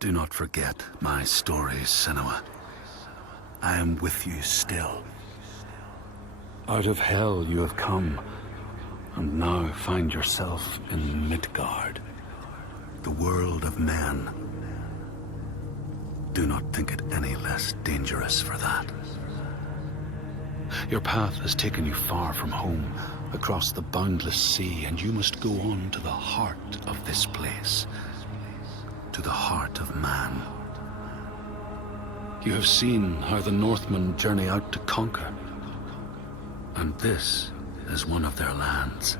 Do not forget my stories, Senua. I am with you still. Out of hell you have come, and now find yourself in Midgard, the world of men. Do not think it any less dangerous for that. Your path has taken you far from home, across the boundless sea, and you must go on to the heart of this place, to the heart of man. You have seen how the Northmen journey out to conquer, and this is one of their lands,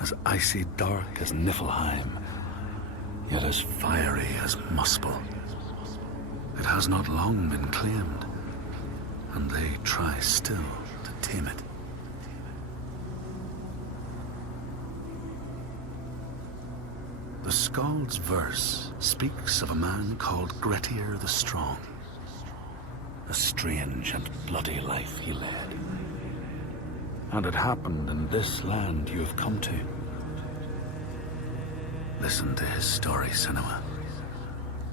as icy dark as Niflheim, yet as fiery as Muspel. It has not long been claimed, and they try still to tame it. The Skald's verse speaks of a man called Grettir the Strong. A strange and bloody life he led. And it happened in this land you have come to. Listen to his story, Senua,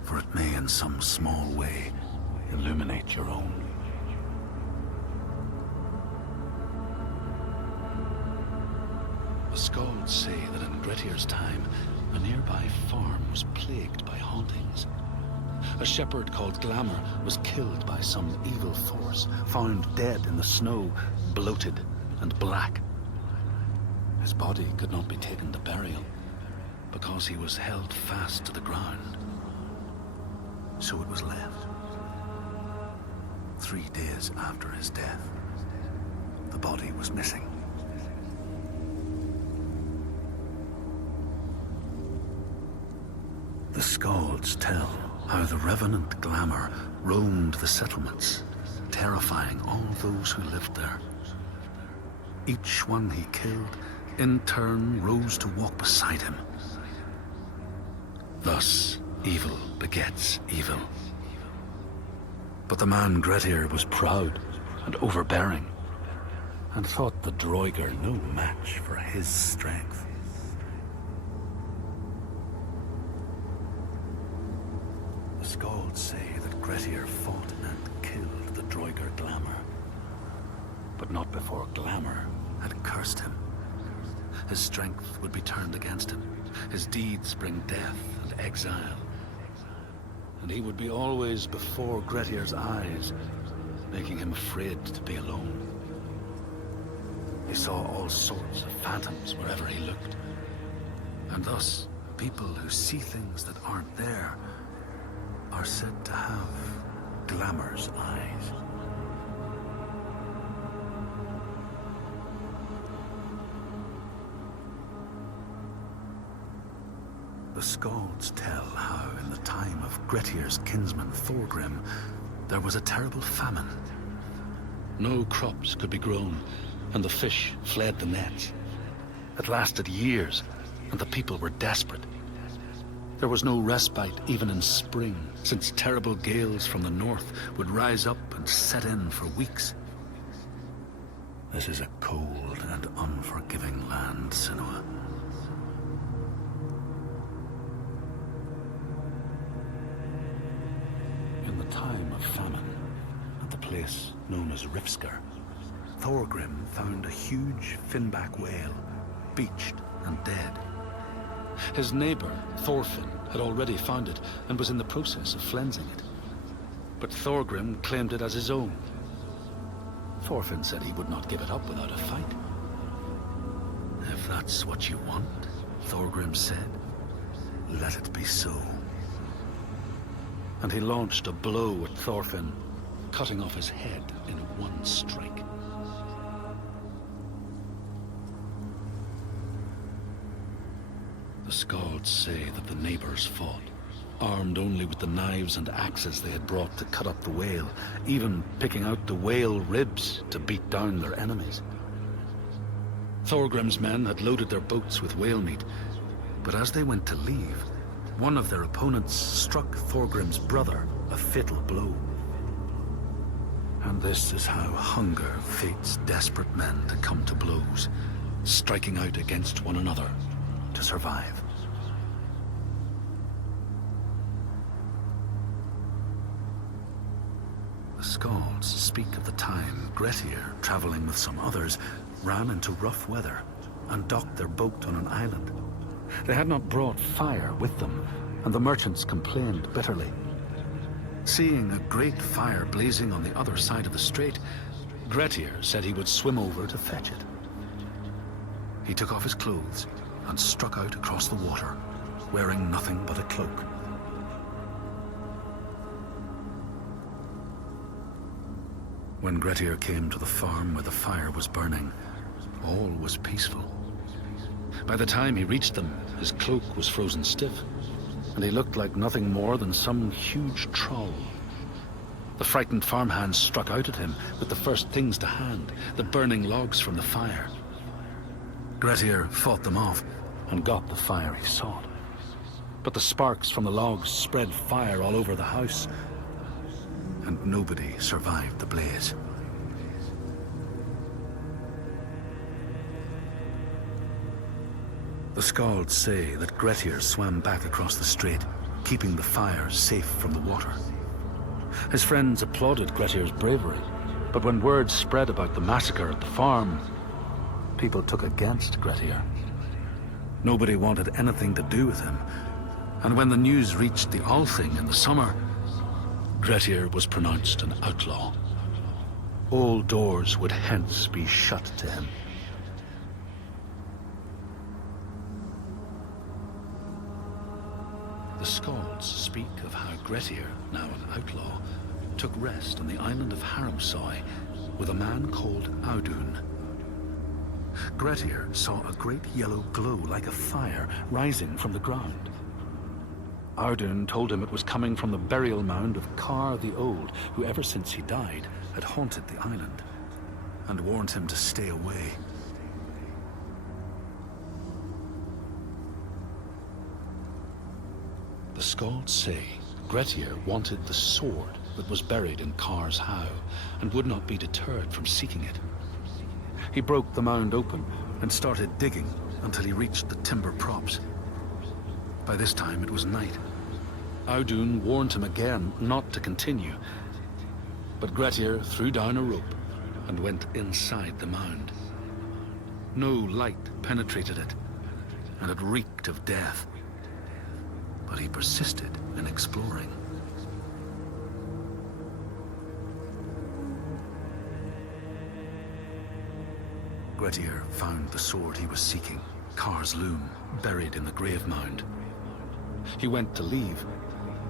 for it may in some small way illuminate your own. The Skalds say that in Grettir's time, a nearby farm was plagued by hauntings. A shepherd called Glamour was killed by some evil force, found dead in the snow, bloated and black. His body could not be taken to burial, because he was held fast to the ground. So it was left. 3 days after his death, the body was missing. The Skalds tell how the revenant Glamour roamed the settlements, terrifying all those who lived there. Each one he killed, in turn, rose to walk beside him. Thus, evil begets evil. But the man Grettir was proud and overbearing, and thought the Droiger no match for his strength. The Skalds say that Grettir fought and killed the Droiger Glamour, but not before Glamour had cursed him. His strength would be turned against him, his deeds bring death and exile, and he would be always before Grettir's eyes, making him afraid to be alone. He saw all sorts of phantoms wherever he looked, and thus people who see things that aren't there are said to have Glamour's eyes. The Skalds tell how in the time of Grettir's kinsman Thorgrim, there was a terrible famine. No crops could be grown, and the fish fled the nets. It lasted years, and the people were desperate. There was no respite even in spring, since terrible gales from the north would rise up and set in for weeks. This is a cold and unforgiving land, Senua. In the time of famine, at the place known as Rifskar, Thorgrim found a huge finback whale, beached and dead. His neighbor, Thorfinn, had already found it and was in the process of flensing it. But Thorgrim claimed it as his own. Thorfinn said he would not give it up without a fight. If that's what you want, Thorgrim said, let it be so. And he launched a blow at Thorfinn, cutting off his head in one strike. The Skalds say that the neighbors fought, armed only with the knives and axes they had brought to cut up the whale, even picking out the whale ribs to beat down their enemies. Thorgrim's men had loaded their boats with whale meat, but as they went to leave, one of their opponents struck Thorgrim's brother a fatal blow. And this is how hunger fates desperate men to come to blows, striking out against one another to survive. Scalds speak of the time Grettir, traveling with some others, ran into rough weather and docked their boat on an island. They had not brought fire with them, and the merchants complained bitterly. Seeing a great fire blazing on the other side of the strait, Grettir said he would swim over to fetch it. He took off his clothes and struck out across the water, wearing nothing but a cloak. When Grettir came to the farm where the fire was burning, all was peaceful. By the time he reached them, his cloak was frozen stiff, and he looked like nothing more than some huge troll. The frightened farmhands struck out at him with the first things to hand, the burning logs from the fire. Grettir fought them off and got the fire he sought. But the sparks from the logs spread fire all over the house, and nobody survived the blaze. The Scalds say that Grettir swam back across the strait, keeping the fire safe from the water. His friends applauded Grettir's bravery, but when word spread about the massacre at the farm, people took against Grettir. Nobody wanted anything to do with him, and when the news reached the Althing in the summer, Grettir was pronounced an outlaw. All doors would hence be shut to him. The Scalds speak of how Grettir, now an outlaw, took rest on the island of Haramsoi with a man called Audun. Grettir saw a great yellow glow like a fire rising from the ground. Audun told him it was coming from the burial mound of Kar the Old, who ever since he died had haunted the island, and warned him to stay away. The Scalds say Grettir wanted the sword that was buried in Kar's howe, and would not be deterred from seeking it. He broke the mound open and started digging until he reached the timber props. By this time it was night. Audun warned him again not to continue, but Grettir threw down a rope and went inside the mound. No light penetrated it, and it reeked of death. But he persisted in exploring. Grettir found the sword he was seeking, Kar's loom, buried in the grave mound. He went to leave,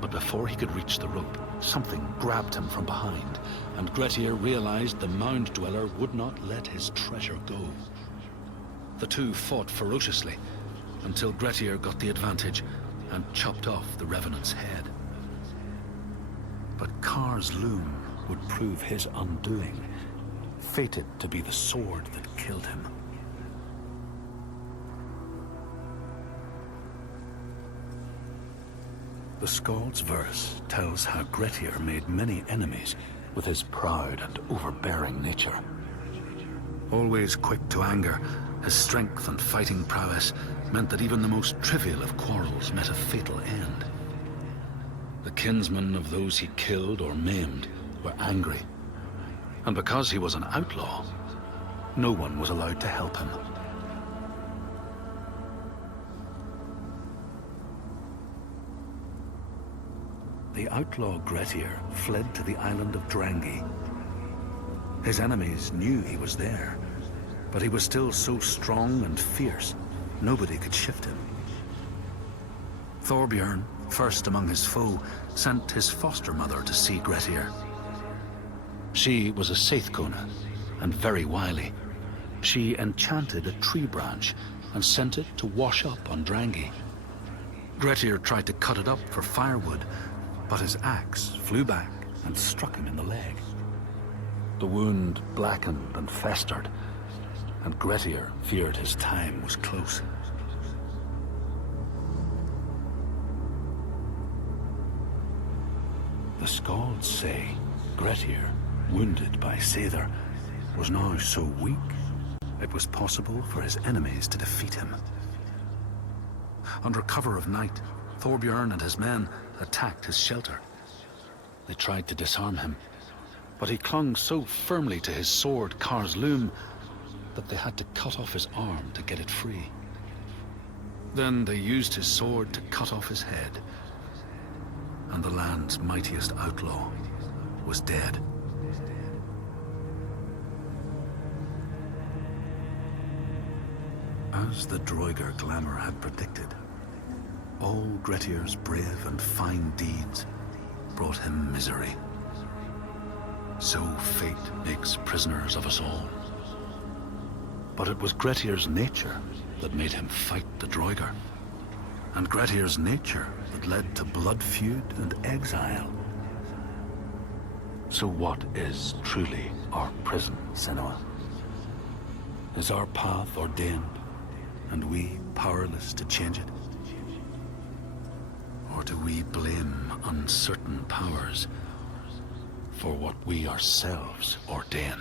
but before he could reach the rope, something grabbed him from behind, and Grettir realized the mound dweller would not let his treasure go. The two fought ferociously until Grettir got the advantage and chopped off the revenant's head. But Kar's loom would prove his undoing, fated to be the sword that killed him. The Scald's verse tells how Grettir made many enemies with his proud and overbearing nature. Always quick to anger, his strength and fighting prowess meant that even the most trivial of quarrels met a fatal end. The kinsmen of those he killed or maimed were angry, and because he was an outlaw, no one was allowed to help him. The outlaw Grettir fled to the island of Drangi. His enemies knew he was there, but he was still so strong and fierce, nobody could shift him. Thorbjorn, first among his foe, sent his foster mother to see Grettir. She was a Seithkona, and very wily. She enchanted a tree branch and sent it to wash up on Drangi. Grettir tried to cut it up for firewood, but his axe flew back and struck him in the leg. The wound blackened and festered, and Grettir feared his time was close. The Scalds say Grettir, wounded by Seithr, was now so weak it was possible for his enemies to defeat him. Under cover of night, Thorbjorn and his men attacked his shelter. They tried to disarm him, But he clung so firmly to his sword, Kar's loom, that they had to cut off his arm to get it free. Then they used his sword to cut off his head, and the land's mightiest outlaw was dead. As the Droigar glamour had predicted, all Grettir's brave and fine deeds brought him misery. So fate makes prisoners of us all. But it was Grettir's nature that made him fight the Droigar, and Grettir's nature that led to blood feud and exile. So what is truly our prison, Senua? Is our path ordained, and we powerless to change it? Or do we blame uncertain powers for what we ourselves ordain?